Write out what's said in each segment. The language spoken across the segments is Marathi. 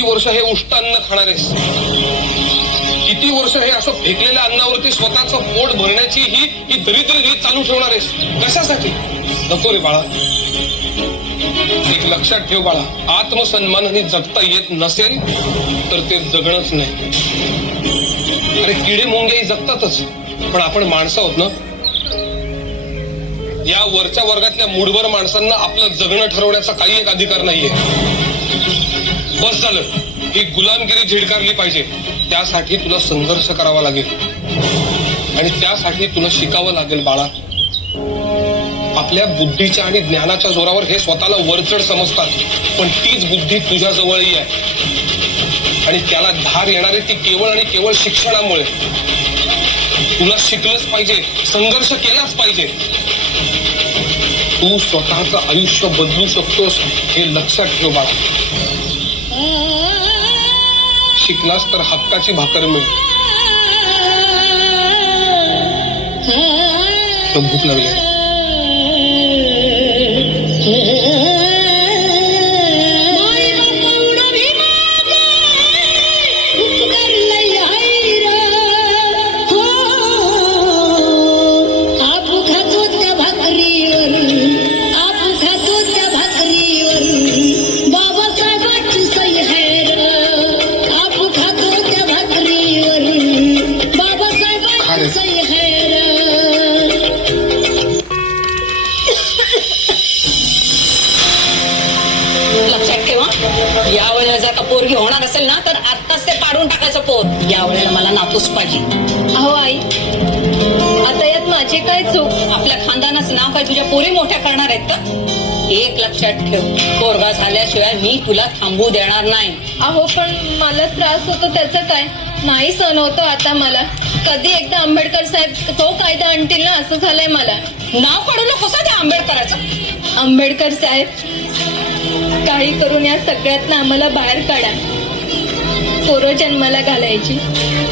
किती वर्ष हे उष्ट अन्न खाणारेस किती वर्ष हे असं फेकलेल्या अन्नावरती स्वतःच पोट भरण्याची ही ही दरिद्र रीत चालू ठेवणारेस कशासाठी? नको रे बाळा. एक लक्षात ठेव बाळा. आत्मसन्मानाने जगता येत नसेल तर ते जगणच नाही. अरे किडे मुंग्याही जगतातच. पण आपण माणसं आहोत ना? या वरच्या वर्गातल्या मूडवर माणसांना आपलं जगणं ठरवण्याचा काही एक अधिकार नाहीये. बस झालं. ही गुलामगिरी झिडकारली पाहिजे. त्यासाठी तुला संघर्ष करावा लागेल. आणि त्यासाठी तुला शिकावं लागेल बाळा. आपल्या बुद्धीच्या आणि ज्ञानाच्या जोरावर हे स्वतःला वरचढ समजतात. पण तीच बुद्धी तुझ्या जवळही आहे. आणि त्याला धार येणारी ती केवळ आणि केवळ शिक्षणामुळे. तुला शिकलंच पाहिजे संघर्ष केलाच पाहिजे. तू स्वतःचं आयुष्य बदलू शकतोस हे लक्षात ठेव बाळा. शिकलास तर हक्काची भाकर मिळेल. भूक लागली नातूच पाहिजे. अहो आई आता यात माझे काय चूक? आपल्या खानदानाचं नाव काय तुझ्या पोरी मोठ्या करणार आहेत का? एक लक्षात ठेव पोरगा झाल्याशिवाय मी तुला थांबू देणार नाही. अहो पण मला त्रास होतो त्याचं काय? नाही सहन होतो आता मला. कधी एकदा आंबेडकर साहेब तो कायदा आणतील ना असं झालंय मला. नाव काढू नकोस त्या आंबेडकराचं? आंबेडकर साहेब काही करून या सगळ्यातनं आम्हाला बाहेर काढा. पोरं जन्माला घालायची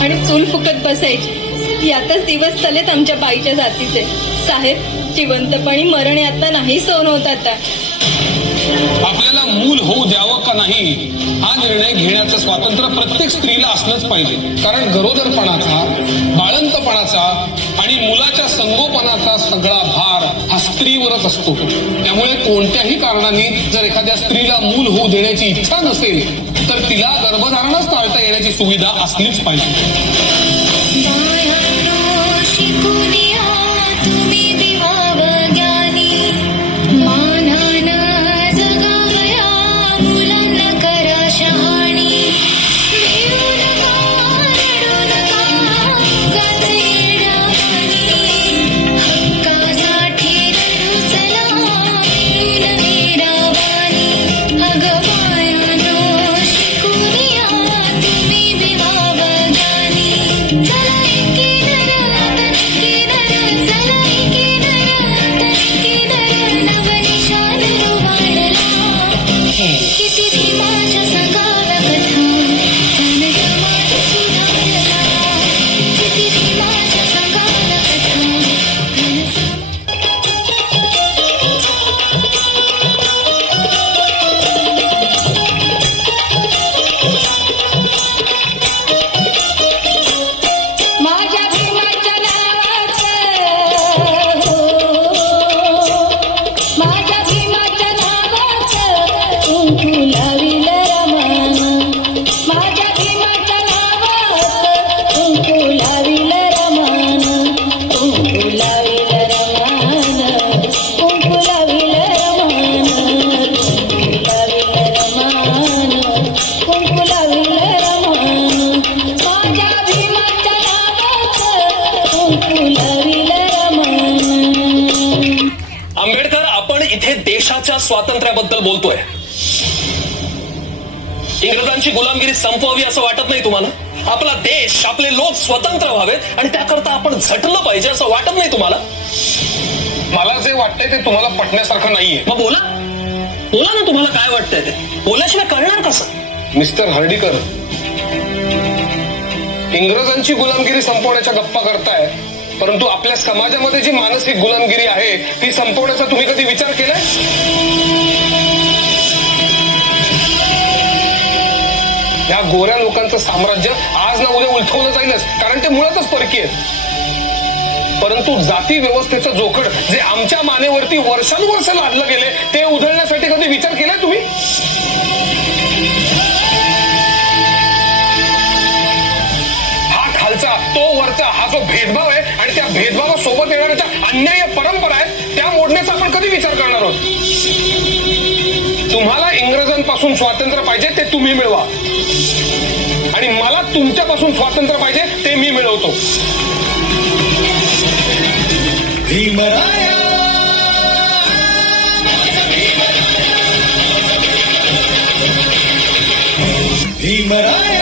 आणि चूल फुकत बसायची. यातच दिवस चालेत आमच्या बाईच्या जातीचे. साहेब जिवंतपणी मरण यातना नाही सहन होत आता. आपल्याला मूल होऊ द्यावं का नाही हा निर्णय घेण्याचं स्वातंत्र्य प्रत्येक स्त्रीला असलंच पाहिजे. कारण गरोदरपणाचा बाळंतपणाचा आणि मुलाच्या संगोपनाचा सगळा भार हा स्त्रीवरच असतो. त्यामुळे कोणत्याही कारणाने जर एखाद्या स्त्रीला मूल होऊ देण्याची इच्छा नसेल तर तिला गर्भधारणच टाळता येण्याची सुविधा असलीच पाहिजे. बोलतोय. इंग्रजांची गुलामगिरी संपवावी असं वाटत नाही तुम्हाला? आपला देश आपले लोक स्वतंत्र व्हावेत आणि त्याकरता आपण झटलं पाहिजे असं वाटत नाही तुम्हाला? मला जे वाटतंय ते तुम्हाला पटण्यासारखं नाहीये. मग बोला. बोला ना तुम्हाला काय वाटतंय ते. बोलल्याशिवाय कळणार कसं? मिस्टर हर्डीकर इंग्रजांची गुलामगिरी संपवण्याच्या गप्पा करताय परंतु आपल्या समाजामध्ये जी मानसिक गुलामगिरी आहे ती संपवण्याचा तुम्ही कधी विचार केलाय? गोऱ्या लोकांचं साम्राज्य आज ना उद्या उलथवलं जाईलच. कारण ते मुळातच परकीय आहेत. परंतु जाती व्यवस्थेचं जोखड जे आमच्या मानेवरती वर्षानुवर्ष लादलं गेले ते उधळण्यासाठी कधी विचार केलाय तुम्ही? हा खालचा तो वरचा हा जो भेदभाव आहे आणि त्या भेदभावासोबत येणाऱ्या ज्या अन्याय परंपरा आहेत त्या मोडण्याचा आपण कधी विचार करणार आहोत? तुम्हाला पासून स्वातंत्र्य पाहिजे ते तुम्ही मिळवा. आणि मला तुमच्यापासून स्वातंत्र्य पाहिजे ते मी मिळवतो. भीमराया! भीमराया!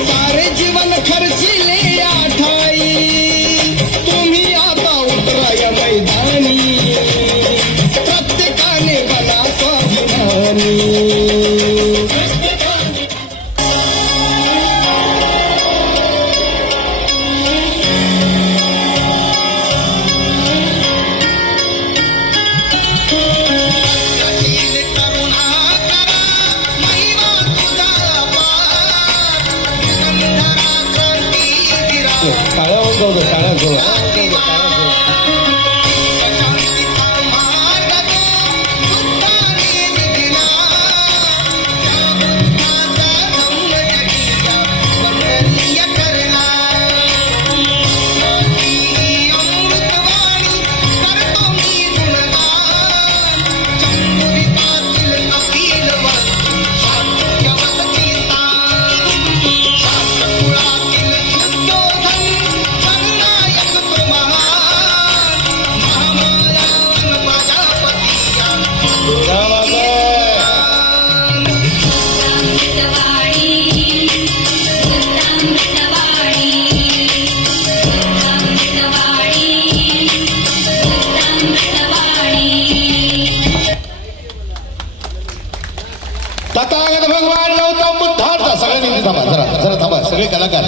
सारे जीवन खर्चिले या ठाई तुम्ही आता उतरा या मैदानी. प्रत्येकाने बना स्वाभिमानी. तथागत भगवान गौतम बुद्धार्थ. सगळ्यांनी इथे थांबा जरा जरा थांबा. सगळे कलाकार.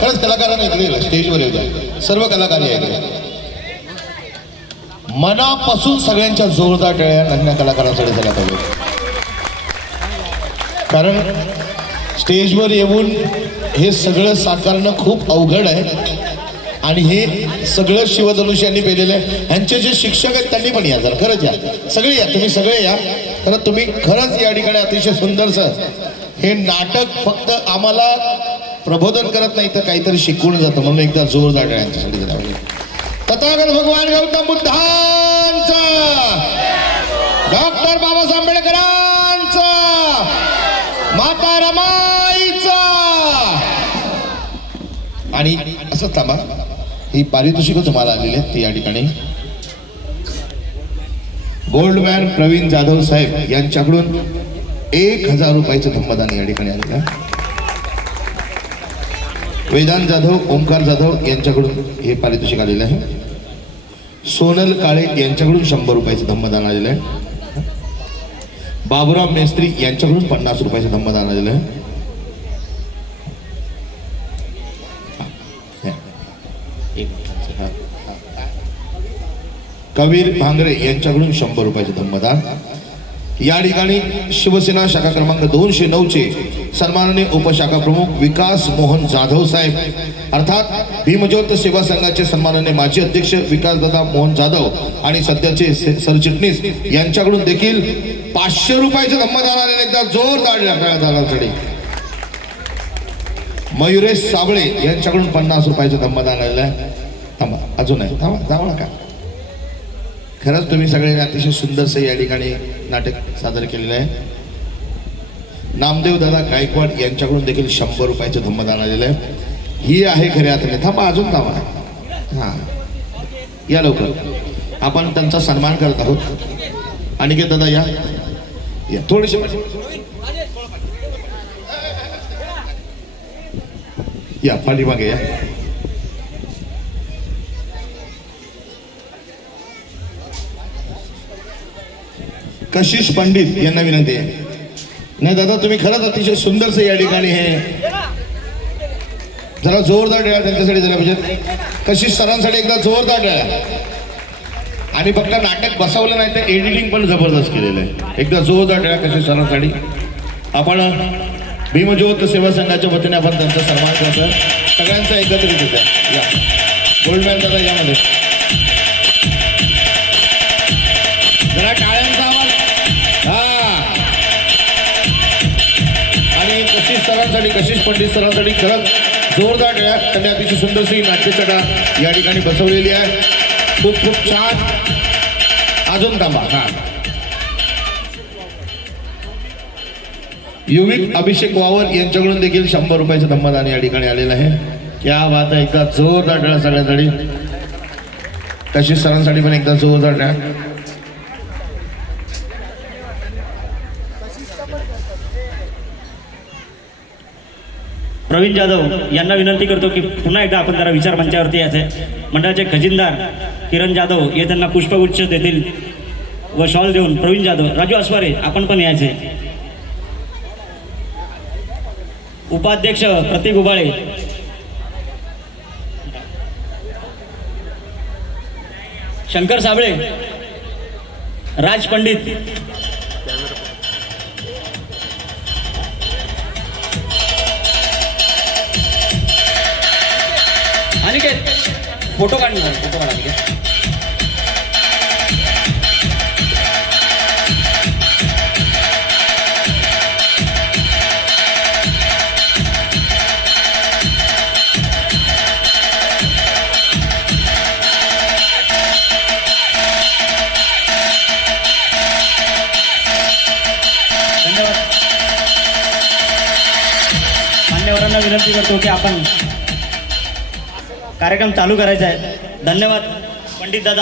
खरंच कलाकारांना इकडे स्टेजवर येऊ सर्व कलाकार या मनापासून सगळ्यांच्या जोरदार टळ्या नन्या कलाकारांसाठी झाल्या पाहिजे कारण स्टेजवर येऊन हे सगळं साकारणं खूप अवघड आहे. आणि हे सगळं शिवधनुष यांनी पेलेलं आहे. ह्यांचे जे शिक्षक आहेत त्यांनी पण या जर. खरंच या. सगळे या. तुम्ही सगळे या. तर तुम्ही खरंच या ठिकाणी अतिशय सुंदरसं हे नाटक फक्त आम्हाला प्रबोधन करत नाही तर काहीतरी शिकवून जातं म्हणून एकदा जोरदार टाळ्यांच्यासाठी तथागत भगवान गौतम बुद्धांचा डॉक्टर बाबासाहेब आंबेडकरांचा माता रमाईचा. आणि असं थांबा ही पारितोषिक तुम्हाला आलेली आहेत ती या ठिकाणी. गोल्डमॅन प्रवीण जाधव साहेब यांच्याकडून एक हजार रुपयाचं धम्मदान या ठिकाणी आलेलं आहे वेदांत जाधव ओंकार जाधव यांच्याकडून हे पारितोषिक आलेलं आहे. सोनल काळे यांच्याकडून शंभर रुपयाचं धम्मदान आलेलं आहे. बाबुराव मेस्त्री यांच्याकडून पन्नास रुपयाचं धम्मदान आलेलं आहे. कबीर भांगरे यांच्याकडून शंभर रुपयाचे धम्मदान. या ठिकाणी शिवसेना शाखा क्रमांक दोनशे नऊचे सन्माननीय उपशाखा प्रमुख विकास मोहन जाधव साहेब. अर्थात भीमज्योत सेवा संघाचे सन्माननीय माजी अध्यक्ष विकासदादा मोहन जाधव आणि सध्याचे सरचिटणीस यांच्याकडून देखील पाचशे रुपयाचे धम्मदानाने एकदा जोरदार मयुरेश साबळे यांच्याकडून पन्नास रुपयाचे धम्मदान आलेलं आहे. थांबा अजून आहे. थांबा जाऊ का? खरंच तुम्ही सगळ्यांनी अतिशय सुंदरसं या ठिकाणी नाटक सादर केलेलं आहे. नामदेव दादा गायकवाड यांच्याकडून देखील शंभर रुपयाचं धम्मदान आलेलं आहे. ही आहे खऱ्या अर्थाने थांबा अजून थांबा. हां. या लवकर. आपण त्यांचा सन्मान करत आहोत. अनिकेत दादा या. या. थोडेसे या पाठीमागे या. कशिश पंडित यांना विनंती आहे. नाही दादा तुम्ही खरंच अतिशय सुंदरस या ठिकाणी हे जरा जोरदार डेळा त्यांच्यासाठी जरा पाहिजे. कशिश सरांसाठी एकदा जोरदार डेळा आणि फक्त नाटक बसवलं नाही तर एडिटिंग पण जबरदस्त केलेलं आहे. एकदा जोरदार डेळा कशिश सरांसाठी. आपण भीमज्योत सेवा संघाच्या वतीने आपण त्यांचा सन्मान करतो सगळ्यांचा एकत्रित होत्या. या. गोल्डमॅन दादा यामध्ये. कशिश खरंच जोरदार टाळ्या त्यांनी अतिशय सुंदरशी नाट्यचटा या ठिकाणी बसवलेली आहे. खूप खूप छान. अजून थांबा. हा. युविक अभिषेक वावर यांच्याकडून देखील शंभर रुपयाचं धम्मदान या ठिकाणी आलेलं आहे. क्या बात आहे एकदा जोरदार टाळ्या सगळ्यांसाठी. कशिश सरांसाठी पण एकदा जोरदार टाळ्या प्रवीण जाधव यांना विनंती करतो की पुन्हा एकदा आपण जरा विचार मंचावरती यायचे मंडळाचे खजिनदार किरण जाधव हे त्यांना पुष्पगुच्छ देतील व शॉल देऊन प्रवीण जाधव राजू अस्वारे आपण पण यायचे उपाध्यक्ष प्रतीक उबाळे. शंकर साबळे राज पंडित. फोटो काढणार फोटो काढा अनिकेत मान्यवरांना विनंती करतो की आपण कार्यक्रम चालू करायचा आहे. धन्यवाद पंडित दादा